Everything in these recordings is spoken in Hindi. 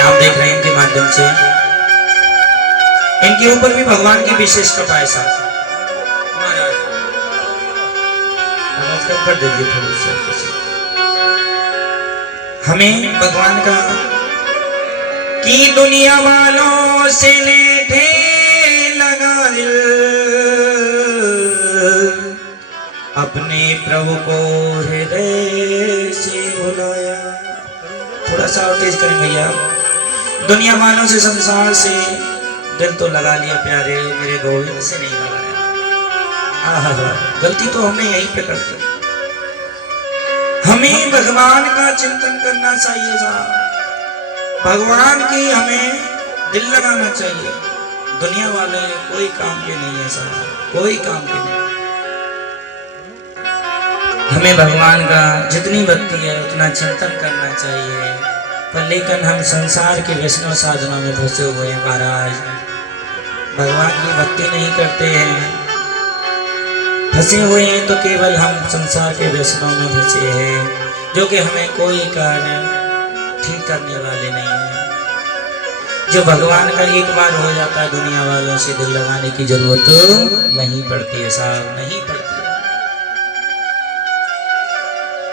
आप देख रहे हैं इनके माध्यम से इनके ऊपर भी भगवान की विशेष कृपा है साहब। महाराज आवाज कम कर दीजिए थोड़ी सी। हमें भगवान का कि दुनिया वालों से लेठे लगा दिल, अपने प्रभु को हृदय से बुलाया। थोड़ा सा और तेज करें भैया। दुनिया वालों से संसार से दिल तो लगा लिया प्यारे, मेरे गोविंद से नहीं लगाया। आहा, गलती तो हमने यहीं पे कर दी। हमें भगवान का चिंतन करना चाहिए साहब, भगवान की हमें दिल लगाना चाहिए। दुनिया वाले कोई काम के नहीं है साहब, कोई काम के नहीं। हमें भगवान का जितनी भक्ति है उतना चिंतन करना चाहिए, पर लेकिन हम संसार के वैष्णव साधनों में फंसे हुए हैं महाराज। भगवान की भक्ति नहीं करते हैं, फंसे हुए हैं तो केवल हम संसार के व्यसनों में फंसे हैं, जो कि हमें कोई कारण ठीक करने वाले नहीं है। जो भगवान का एक बार हो जाता है, दुनिया वालों से दिल लगाने की जरूरत नहीं पड़ती है साहब, नहीं पड़ती है।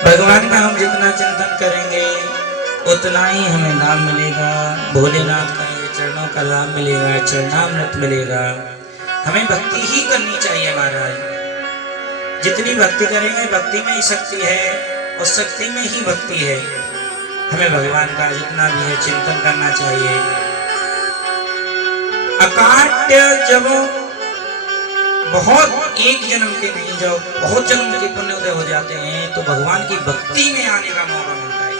भगवान का हम जितना चिंतन करेंगे उतना ही हमें लाभ मिलेगा। भोलेनाथ का ये चरणों का लाभ मिलेगा, चरणामृत मिलेगा। हमें भक्ति ही करनी चाहिए महाराज। जितनी भक्ति करेंगे भक्ति में ही शक्ति है, और शक्ति में ही भक्ति है। हमें भगवान का जितना भी है चिंतन करना चाहिए। अकाट्य जब बहुत एक जन्म के नहीं, जब बहुत जन्म के पुण्योदय हो जाते हैं तो भगवान की भक्ति में आने का मौका मिलता है।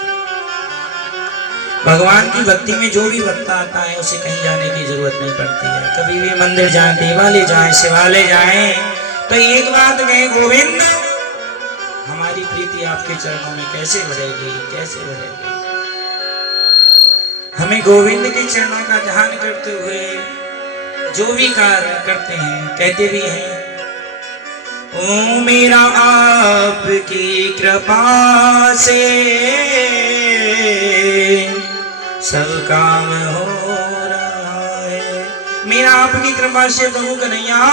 भगवान की भक्ति में जो भी भक्त आता है उसे कहीं जाने की जरूरत नहीं पड़ती है। कभी भी मंदिर जाए, देवालय जाए, शिवालय जाए, तो एक बात कहे, गोविंद हमारी प्रीति आपके चरणों में कैसे बढ़ेगी, कैसे बढ़ेगी। हमें गोविंद के चरणों का ध्यान करते हुए जो भी कार्य करते हैं, कहते भी हैं, ओ मेरा आपकी कृपा से सब काम हो रहा है। मेरा आपकी कृपा से प्रभु कन्हैया,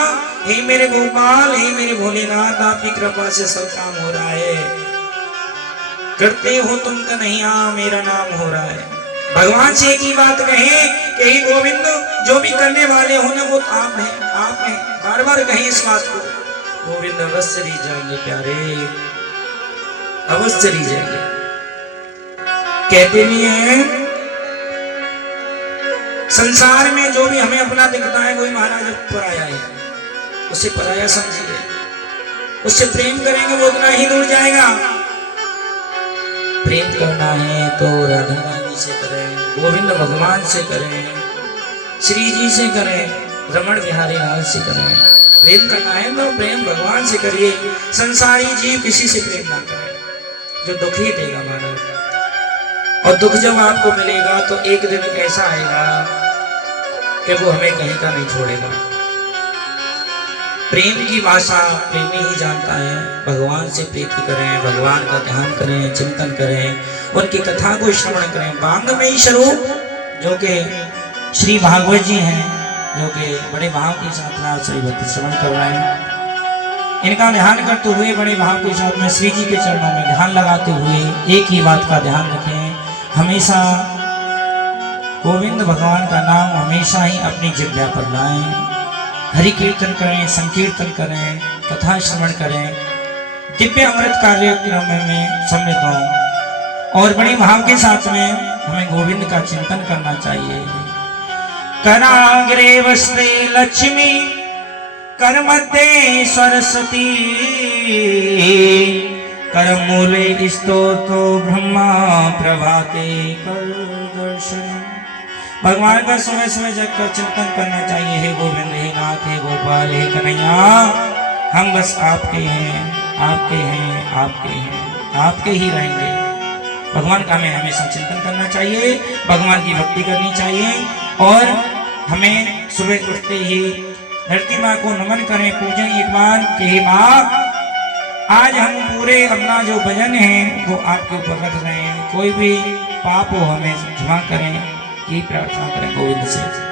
हे मेरे गोपाल, हे मेरे भोलेनाथ, आपकी कृपा से सब काम हो रहा है। करते हो तुम कन्हैया, मेरा नाम हो रहा है। भगवान से एक ही बात कहें कि हे गोविंद, जो भी करने वाले हो ना वो आप हैं, आप हैं। बार बार कहें इस बात को। गोविंद अवश्य री जाएंगे प्यारे, अवश्य री जाएंगे। कहते भी हैं संसार में जो भी हमें अपना दिखता है कोई महाराज पराया है, उसे पराया समझिए। उससे प्रेम करेंगे वो उतना ही दूर जाएगा। प्रेम करना है तो राधा रानी से करें, गोविंद भगवान से करें, श्री जी से करें, रमण बिहारी लाल से करें। प्रेम करना है तो प्रेम भगवान से करिए। संसारी जीव किसी से प्रेम ना करें, जो दुख ही देगा महाराज। और दुख जब आपको मिलेगा तो एक दिन ऐसा आएगा कि वो हमें कहीं का नहीं छोड़ेगा। प्रेम की भाषा प्रेमी ही जानता है। भगवान से प्रीति करें, भगवान का ध्यान करें, चिंतन करें, उनकी कथा को श्रवण करें। भांगमयी स्वरूप जो कि श्री भागवत जी हैं, जो कि बड़े भाव के साथ में श्री भक्ति श्रवण कर रहे हैं, इनका ध्यान करते हुए बड़े भाव के साथ में श्री जी के चरणों में ध्यान लगाते हुए एक ही बात का ध्यान रखें, हमेशा गोविंद भगवान का नाम हमेशा ही अपनी जिह्वा पर लाएं। हरि कीर्तन करें, संकीर्तन करें, कथा श्रवण करें, दिव्य अमृत कार्यक्रम में सम्मिलित हों, और बड़े भाव के साथ में हमें गोविंद का चिंतन करना चाहिए। कराग्रे वस्ते लक्ष्मी, कर मध्य सरस्वती, कर मूले स्तोतो ब्रह्मा, प्रभाते कर दर्शन। भगवान का सुबह सुबह जगकर चिंतन करना चाहिए। हे गोविंद, हे नाथ, हे गोपाल, हे कन्हैया, हम बस आपके हैं, आपके हैं, आपके हैं, आपके ही रहेंगे। भगवान का हमें हमेशा चिंतन करना चाहिए, भगवान की भक्ति करनी चाहिए, और हमें सुबह उठते ही धरती माँ को नमन करें, पूजें एक बार कि हे माँ, आज हम पूरे अपना जो भजन है वो आपके ऊपर रख रहे हैं। कोई भी पाप हो हमें क्षमा करें, यही प्रार्थना करें गोविंद से।